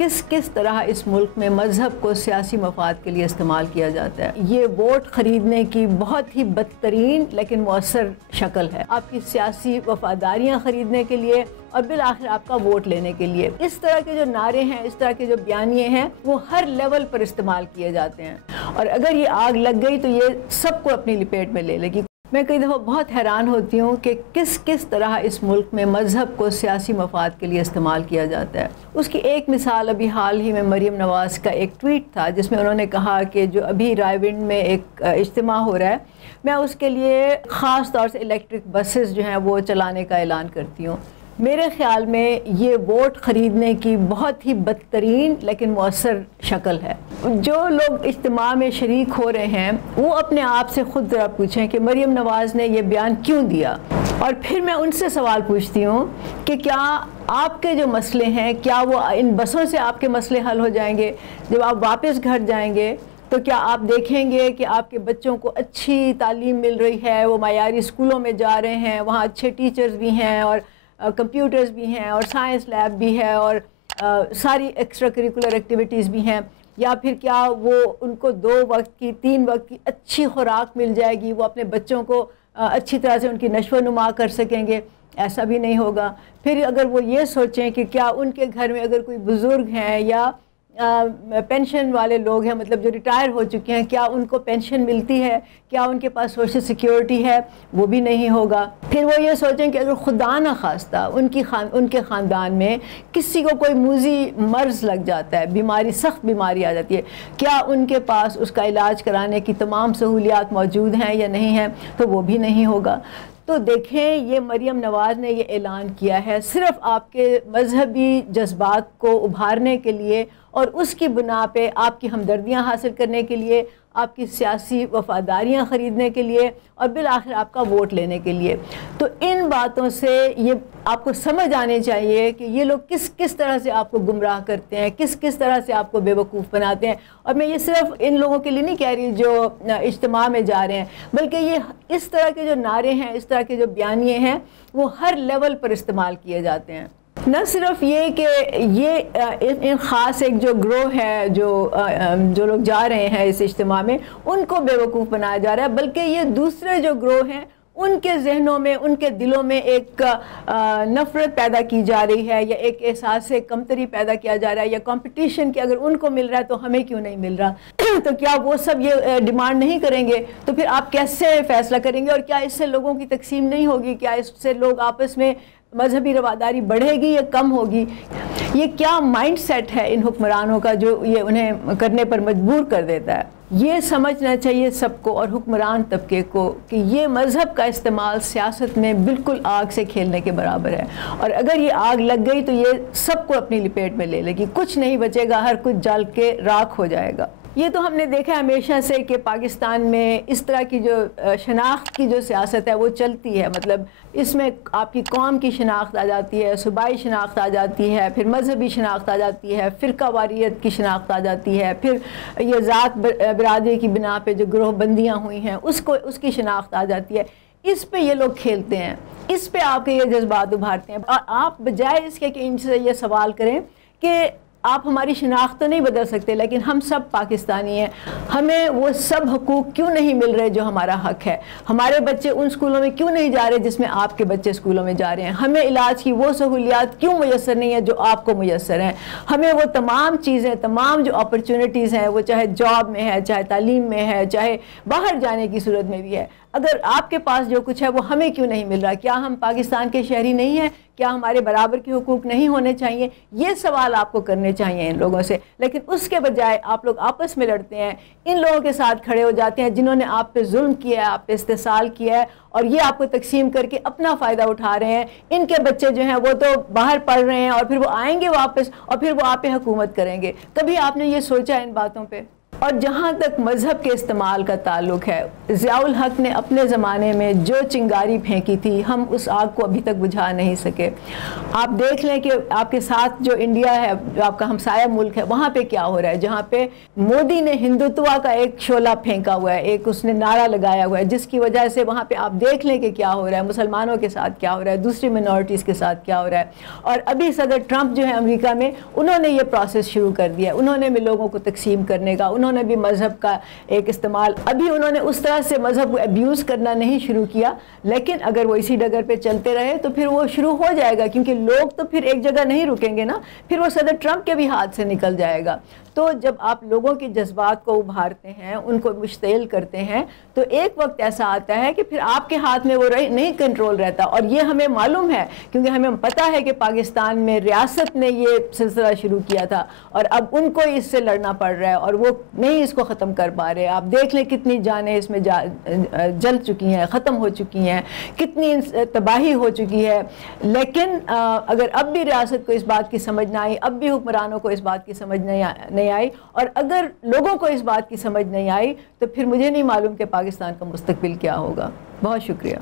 کس کس طرح اس ملک میں مذہب کو سیاسی مفاد کے لیے استعمال کیا جاتا ہے۔ یہ ووٹ خریدنے کی بہت ہی بدترین لیکن مؤثر شکل ہے، آپ کی سیاسی وفاداریاں خریدنے کے لیے اور بالآخر آپ کا ووٹ لینے کے لیے۔ اس طرح کے جو نعرے ہیں، اس طرح کے جو بیانیے ہیں، وہ ہر لیول پر استعمال کیے جاتے ہیں، اور اگر یہ آگ لگ گئی تو یہ سب کو اپنی لپیٹ میں لے لے گی۔ میں کئی دفعہ بہت حیران ہوتی ہوں کہ کس طرح اس ملک میں مذہب کو سیاسی مفاد کے لیے استعمال کیا جاتا ہے۔ اس کی ایک مثال ابھی حال ہی میں مریم نواز کا ایک ٹویٹ تھا جس میں انہوں نے کہا کہ جو ابھی رائے ونڈ میں ایک اجتماع ہو رہا ہے، میں اس کے لیے خاص طور سے الیکٹرک بسز جو ہیں وہ چلانے کا اعلان کرتی ہوں۔ میرے خیال میں یہ ووٹ خریدنے کی بہت ہی بدترین لیکن مؤثر شکل ہے۔ جو لوگ اجتماع میں شریک ہو رہے ہیں وہ اپنے آپ سے خود ذرا پوچھیں کہ مریم نواز نے یہ بیان کیوں دیا، اور پھر میں ان سے سوال پوچھتی ہوں کہ کیا آپ کے جو مسئلے ہیں، کیا وہ ان بسوں سے آپ کے مسئلے حل ہو جائیں گے؟ جب آپ واپس گھر جائیں گے تو کیا آپ دیکھیں گے کہ آپ کے بچوں کو اچھی تعلیم مل رہی ہے، وہ معیاری اسکولوں میں جا رہے ہیں، وہاں اچھے ٹیچرز بھی ہیں اور کمپیوٹرز بھی ہیں اور سائنس لیب بھی ہے اور ساری ایکسٹرا کریکولر ایکٹیویٹیز بھی ہیں؟ یا پھر کیا وہ ان کو 2 وقت کی 3 وقت کی اچھی خوراک مل جائے گی، وہ اپنے بچوں کو اچھی طرح سے ان کی نشو و نما کر سکیں گے؟ ایسا بھی نہیں ہوگا۔ پھر اگر وہ یہ سوچیں کہ کیا ان کے گھر میں اگر کوئی بزرگ ہیں یا پینشن والے لوگ ہیں، مطلب جو ریٹائر ہو چکے ہیں، کیا ان کو پینشن ملتی ہے، کیا ان کے پاس سوشل سیکیورٹی ہے؟ وہ بھی نہیں ہوگا۔ پھر وہ یہ سوچیں کہ اگر خدا نہ خواستہ ان کے خاندان میں کسی کو کوئی موذی مرض لگ جاتا ہے، بیماری، سخت بیماری آ جاتی ہے، کیا ان کے پاس اس کا علاج کرانے کی تمام سہولیات موجود ہیں یا نہیں ہیں؟ تو وہ بھی نہیں ہوگا۔ تو دیکھیں، یہ مریم نواز نے یہ اعلان کیا ہے صرف آپ کے مذہبی جذبات کو ابھارنے کے لیے اور اس کی بنا پہ آپ کی ہمدردیاں حاصل کرنے کے لیے، آپ کی سیاسی وفاداریاں خریدنے کے لیے اور بالآخر آپ کا ووٹ لینے کے لیے۔ تو ان باتوں سے یہ آپ کو سمجھ آنے چاہیے کہ یہ لوگ کس طرح سے آپ کو گمراہ کرتے ہیں، کس طرح سے آپ کو بے وقوف بناتے ہیں۔ اور میں یہ صرف ان لوگوں کے لیے نہیں کہہ رہی جو اجتماع میں جا رہے ہیں، بلکہ یہ اس طرح کے جو نعرے ہیں، اس طرح کے جو بیانیے ہیں، وہ ہر لیول پر استعمال کیے جاتے ہیں۔ نہ صرف یہ کہ یہ خاص ایک جو گروہ ہے جو لوگ جا رہے ہیں اس اجتماع میں، ان کو بے وقوف بنایا جا رہا ہے، بلکہ یہ دوسرے جو گروہ ہیں ان کے ذہنوں میں، ان کے دلوں میں ایک نفرت پیدا کی جا رہی ہے، یا ایک احساس کمتری پیدا کیا جا رہا ہے، یا کمپٹیشن کہ اگر ان کو مل رہا ہے تو ہمیں کیوں نہیں مل رہا؟ تو کیا وہ سب یہ ڈیمانڈ نہیں کریں گے؟ تو پھر آپ کیسے فیصلہ کریں گے؟ اور کیا اس سے لوگوں کی تقسیم نہیں ہوگی؟ کیا اس سے لوگ آپس میں مذہبی رواداری بڑھے گی یا کم ہوگی؟ یہ کیا مائنڈ سیٹ ہے ان حکمرانوں کا جو یہ انہیں کرنے پر مجبور کر دیتا ہے؟ یہ سمجھنا چاہیے سب کو اور حکمران طبقے کو کہ یہ مذہب کا استعمال سیاست میں بالکل آگ سے کھیلنے کے برابر ہے، اور اگر یہ آگ لگ گئی تو یہ سب کو اپنی لپیٹ میں لے لے گی، کچھ نہیں بچے گا، ہر کچھ جل کے راکھ ہو جائے گا۔ یہ تو ہم نے دیکھا ہمیشہ سے کہ پاکستان میں اس طرح کی جو شناخت کی جو سیاست ہے وہ چلتی ہے، مطلب اس میں آپ کی قوم کی شناخت آ جاتی ہے، صوبائی شناخت آ جاتی ہے، پھر مذہبی شناخت آ جاتی ہے، فرقہ واریت کی شناخت آ جاتی ہے، پھر یہ ذات برادری کی بنا پہ جو گروہ بندیاں ہوئی ہیں اس کی شناخت آ جاتی ہے۔ اس پہ یہ لوگ کھیلتے ہیں، اس پہ آپ کے یہ جذبات ابھارتے ہیں، اور آپ بجائے اس کے کہ ان سے یہ سوال کریں کہ آپ ہماری شناخت تو نہیں بدل سکتے لیکن ہم سب پاکستانی ہیں، ہمیں وہ سب حقوق کیوں نہیں مل رہے جو ہمارا حق ہے؟ ہمارے بچے ان اسکولوں میں کیوں نہیں جا رہے جس میں آپ کے بچے اسکولوں میں جا رہے ہیں؟ ہمیں علاج کی وہ سہولیات کیوں میسر نہیں ہیں جو آپ کو میسر ہیں؟ ہمیں وہ تمام چیزیں، تمام جو اپرچونٹیز ہیں، وہ چاہے جاب میں ہے، چاہے تعلیم میں ہے، چاہے باہر جانے کی صورت میں بھی ہے، اگر آپ کے پاس جو کچھ ہے وہ ہمیں کیوں نہیں مل رہا؟ کیا ہم پاکستان کے شہری نہیں ہیں؟ کیا ہمارے برابر کے حقوق نہیں ہونے چاہیے؟ یہ سوال آپ کو کرنے چاہیے ان لوگوں سے، لیکن اس کے بجائے آپ لوگ آپس میں لڑتے ہیں، ان لوگوں کے ساتھ کھڑے ہو جاتے ہیں جنہوں نے آپ پہ ظلم کیا ہے، آپ پہ استحصال کیا ہے، اور یہ آپ کو تقسیم کر کے اپنا فائدہ اٹھا رہے ہیں۔ ان کے بچے جو ہیں وہ تو باہر پڑھ رہے ہیں اور پھر وہ آئیں گے واپس اور پھر وہ آپ پہ حکومت کریں گے۔ کبھی آپ نے یہ سوچا ان باتوں پہ؟ اور جہاں تک مذہب کے استعمال کا تعلق ہے، ضیاء الحق نے اپنے زمانے میں جو چنگاری پھینکی تھی ہم اس آگ کو ابھی تک بجھا نہیں سکے۔ آپ دیکھ لیں کہ آپ کے ساتھ جو انڈیا ہے، جو آپ کا ہمسایہ ملک ہے، وہاں پہ کیا ہو رہا ہے، جہاں پہ مودی نے ہندوتوا کا ایک شعلہ پھینکا ہوا ہے، ایک اس نے نعرہ لگایا ہوا ہے، جس کی وجہ سے وہاں پہ آپ دیکھ لیں کہ کیا ہو رہا ہے، مسلمانوں کے ساتھ کیا ہو رہا ہے، دوسری منورٹیز کے ساتھ کیا ہو رہا ہے۔ اور ابھی صدر ٹرمپ جو ہے امریکہ میں، انہوں نے یہ پروسیس شروع کر دیا، انہوں نے بھی لوگوں کو تقسیم کرنے کا، انہوں نے بھی مذہب کا ایک استعمال، ابھی انہوں نے اس طرح سے مذہب کو ابیوز کرنا نہیں شروع کیا، لیکن اگر وہ اسی ڈگر پہ چلتے رہے تو پھر وہ شروع ہو جائے گا، کیونکہ لوگ تو پھر ایک جگہ نہیں رکیں گے نا، پھر وہ صدر ٹرمپ کے بھی ہاتھ سے نکل جائے گا۔ تو جب آپ لوگوں کے جذبات کو ابھارتے ہیں، ان کو مشتعل کرتے ہیں، تو ایک وقت ایسا آتا ہے کہ پھر آپ کے ہاتھ میں وہ نہیں کنٹرول رہتا، اور یہ ہمیں معلوم ہے کیونکہ ہمیں پتہ ہے کہ پاکستان میں ریاست نے یہ سلسلہ شروع کیا تھا، اور اب ان کو اس سے لڑنا پڑ رہا ہے اور وہ نہیں اس کو ختم کر پا رہے۔ آپ دیکھ لیں کتنی جانیں اس میں جل چکی ہیں، ختم ہو چکی ہیں، کتنی تباہی ہو چکی ہے، لیکن اگر اب بھی ریاست کو اس بات کی سمجھ نہ آئی، اب بھی حکمرانوں کو اس بات کی سمجھ نہیں آئی، اور اگر لوگوں کو اس بات کی سمجھ نہیں آئی، تو پھر مجھے نہیں معلوم کہ پاکستان کا مستقبل کیا ہوگا۔ بہت شکریہ۔